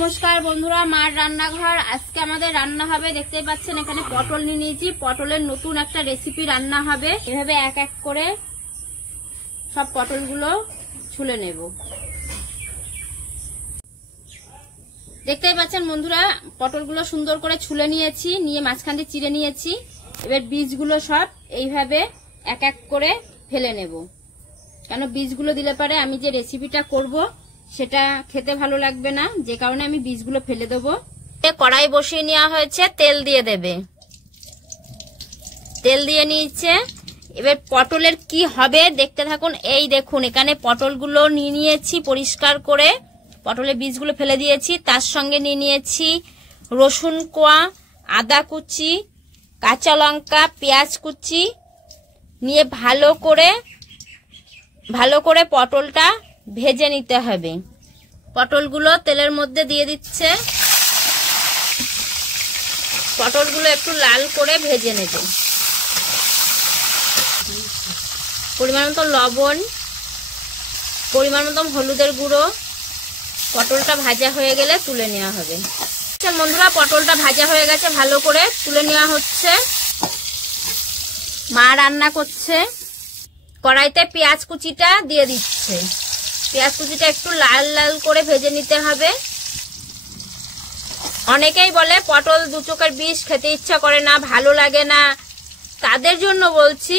নমস্কার বন্ধুরা, মার রান্নাঘর। আজকে আমাদের রান্না হবে, দেখতেই পাচ্ছেন এখানে পটল নিয়ে নিয়েছি। পটলের নতুন একটা রেসিপি রান্না হবে। এভাবে এক এক করে সব পটলগুলো ছুলে নেব। দেখতেই পাচ্ছেন বন্ধুরা, পটলগুলো সুন্দর করে ছুলে নিয়েছি, নিয়ে মাঝখান দিয়ে চিড়ে নিয়েছি। এবার বীজগুলো সব এইভাবে এক এক করে ফেলে নেব, কেন বীজগুলো দিলে পরে আমি যে রেসিপিটা করব সেটা খেতে ভালো লাগবে না, যে কারণে আমি বীজগুলো ফেলে দেবো। কড়াই বসিয়ে নেওয়া হয়েছে, তেল দিয়ে দেবে। তেল দিয়ে নিয়েছে। এবার পটলের কি হবে দেখতে থাকুন। এই দেখুন, এখানে পটলগুলো নিয়ে নিয়েছি পরিষ্কার করে, পটলের বীজগুলো ফেলে দিয়েছি। তার সঙ্গে নিয়ে নিয়েছি রসুন কোয়া, আদা কুচি, কাঁচা লঙ্কা, পেঁয়াজ কুচি নিয়ে ভালো করে পটলটা ভেজে নিতে হবে। পটলগুলো তেলের মধ্যে দিয়ে দিচ্ছে। পটলগুলো একটু লাল করে ভেজে নেব। পরিমাণ মতো লবণ, পরিমাণ মতো হলুদের গুঁড়ো। পটলটা ভাজা হয়ে গেলে তুলে নেওয়া হবে। বন্ধুরা, পটলটা ভাজা হয়ে গেছে, ভালো করে তুলে নেওয়া হচ্ছে। মা রান্না করছে। কড়াইতে পেঁয়াজ কুচিটা দিয়ে দিচ্ছে। পেঁয়াজ কুচিটা একটু লাল লাল করে ভেজে নিতে হবে। অনেকেই বলে পটল দু চোখের বিষ, খেতে ইচ্ছা করে না, ভালো লাগে না। তাদের জন্য বলছি,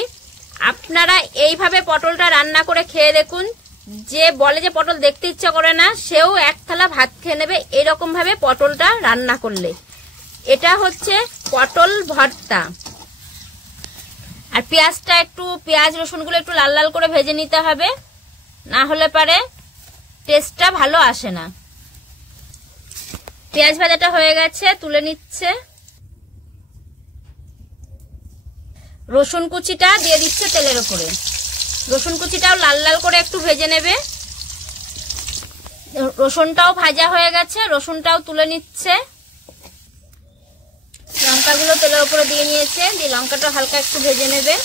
আপনারা এইভাবে পটলটা রান্না করে খেয়ে দেখুন। যে বলে যে পটল দেখতে ইচ্ছা করে না, সেও এক থালা ভাত খেয়ে নেবে এরকম ভাবে পটলটা রান্না করলে। এটা হচ্ছে পটল ভর্তা। আর পেঁয়াজ রসুনগুলো একটু লাল লাল করে ভেজে নিতে হবে, না হলে পারে টেস্টটা ভালো আসে না। পেঁয়াজ ভাজাটা হয়ে গেছে, তুলে নিচ্ছে। রসুন কুচিটা দিয়ে দিচ্ছে তেলের উপরে। রসুন কুচিটাও লাল লাল করে একটু ভেজে নেবে। রসুনটাও ভাজা হয়ে গেছে, রসুনটাও তুলে নিচ্ছে। লঙ্কাগুলো তেলের উপরে দিয়ে নিয়েছে, দিয়ে লঙ্কাটা হালকা একটু ভেজে নেবে।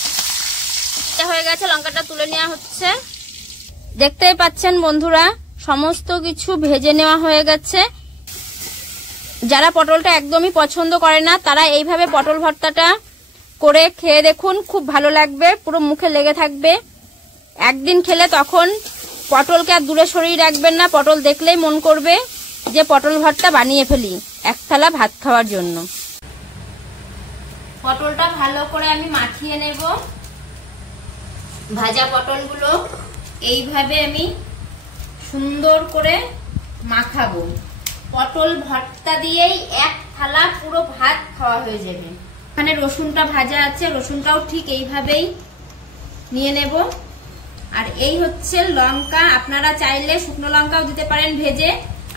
হয়ে গেছে, লঙ্কাটা তুলে নেওয়া হচ্ছে। দেখতেই পাচ্ছেন বন্ধুরা, সমস্ত কিছু ভেজে নেওয়া হয়ে গেছে। যারা পটলটা একদমই পছন্দ করে না, তারা এইভাবে পটল ভর্তাটা করে খেয়ে দেখুন, খুব ভালো লাগবে, পুরো মুখে লেগে থাকবে। একদিন খেলে তখন পটলকে আর দূরে সরিয়ে রাখবেন না, পটল দেখলেই মন করবে যে পটল ভর্তা বানিয়ে ফেলি এক থালা ভাত খাওয়ার জন্য। পটলটা ভালো করে আমি মাখিয়ে নেব। ভাজা পটলগুলো এইভাবে আমি সুন্দর করে মাখাবো। পটল ভর্তা দিয়েই এক থালা পুরো ভাত খাওয়া হয়ে যাবে। এখানে রসুনটা ভাজা আছে, রসুনটাও ঠিক এইভাবেই নিয়ে নেব। আর এই হচ্ছে লঙ্কা, আপনারা চাইলে শুকনো লঙ্কাও দিতে পারেন ভেজে।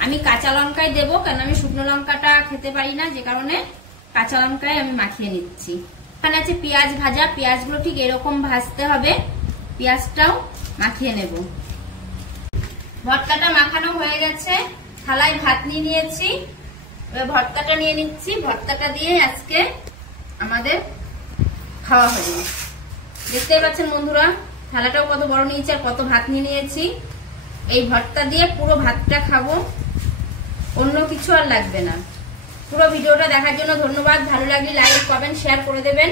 আমি কাঁচা লঙ্কাই দেবো, কারণ আমি শুকনো লঙ্কাটা খেতে পারি না, যে কারণে কাঁচা লঙ্কায় আমি মাখিয়ে নিচ্ছি। এখানে আছে পেঁয়াজ ভাজা, পেঁয়াজগুলো ঠিক এরকম ভাজতে হবে। পেঁয়াজটাও মাখিয়ে নেব। ভর্তাটা মাখানো হয়ে গেছে, থালায় ভাত নিয়ে নিয়েছি। এবার ভর্তাটা নিয়ে নিচ্ছি। ভর্তাটা দিয়ে আজকে আমাদের খাওয়া হবে। দেখতেই পাচ্ছেন বন্ধুরা, থালাটাও কত বড় নিয়েছি আর কত ভাত নিয়ে নিয়েছি। এই ভর্তা দিয়ে পুরো ভাতটা খাবো, অন্য কিছু আর লাগবে না। পুরো ভিডিওটা দেখার জন্য ধন্যবাদ। ভালো লাগলে লাইক, কমেন্ট, শেয়ার করে দেবেন।